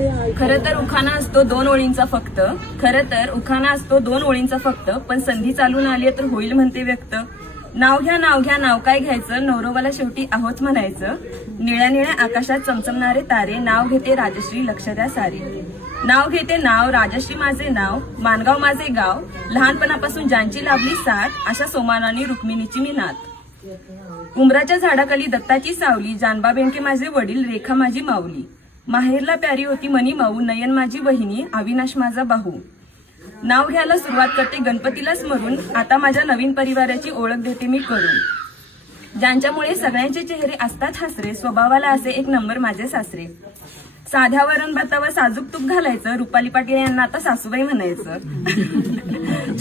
खरं तर उखाणा असतो दोन ओळींचा फक्त पण संधी चालून आली तर होईल म्हणते व्यक्त. नाव घ्या नाव काय घ्यायचं, नवरोबाला शेवटी आहोत म्हणायचं. निळ्या निळ्या आकाशात चमचमणारे तारे, नाव घेते राजश्री लक्ष द्या सारे. नाव घेते नाव राजश्री माझे नाव, मानगाव माझे गाव, लहानपणापासून ज्यांची लाभली साथ, अशा सोमानानी रुक्मिणीची मी नात. उंबराच्या झाडाखाली दत्ताची सावली, जानबा बेंके माझे वडील, रेखा माझी माऊली. माहेरला प्यारी होती मनी माऊ, नयन माझी बहिणी, अविनाश माझा भाऊ. नाव घ्यायला सुरुवात करते गणपतीला स्मरून, आता माझ्या नवीन परिवाराची ओळख देते मी करून. ज्यांच्यामुळे सगळ्यांचे चेहरे असतात हसरे, स्वभावाला असे एक नंबर माझे सासरे. साध्या वरण भातावर साजूक तूप घालायचं, रुपाली पाटील यांना आता सासूबाई म्हणायचं.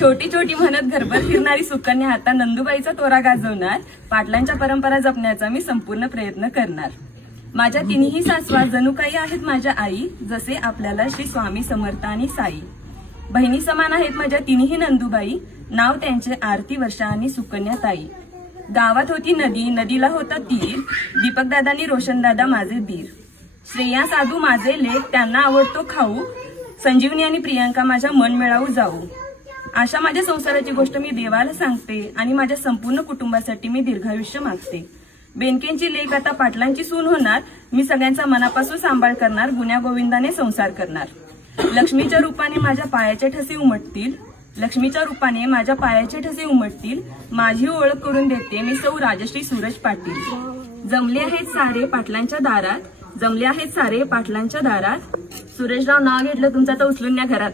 छोटी छोटी म्हणत घरभर फिरणारी सुकन्या आता नंदुबाईचा तोरा गाजवणार. पाटलांच्या परंपरा जपण्याचा मी संपूर्ण प्रयत्न करणार. माझ्या तिन्ही सासवा जणू काही आहेत माझ्या आई, जसे आपल्याला श्री स्वामी समर्थ आणि साई. बहिणी समान आहेत माझ्या तिन्ही नंदुबाई, नाव त्यांचे आरती वर्षा आणि सुकन्या ताई. गावात होती नदी, नदीला होता तीर, दीपक दादानी रोशन दादा माझे दीर. श्रेया साधू माझे लेक, त्यांना आवडतो खाऊ, संजीवनी आणि प्रियांका माझ्या मन मिळावू जाऊ. अशा माझ्या संसाराची गोष्ट मी देवाला सांगते आणि माझ्या संपूर्ण कुटुंबासाठी मी दीर्घायुष्य मागते. बेनकेंची लेक आता पाटलांची सून होणार, मी सगळ्यांचा मनापासून सांभाळ करणार, गुण्या गोविंदाने संसार करणार. लक्ष्मीच्या रूपाने माझ्या पायाचे ठसे उमटतील, माझी ओळख करून देते मी सौ राजश्री सूरज पाटील. जमले आहेत सारे पाटलांच्या दारात, सुरेशराव नाव घेतलं तुमचं तर उचलून न्या घरात.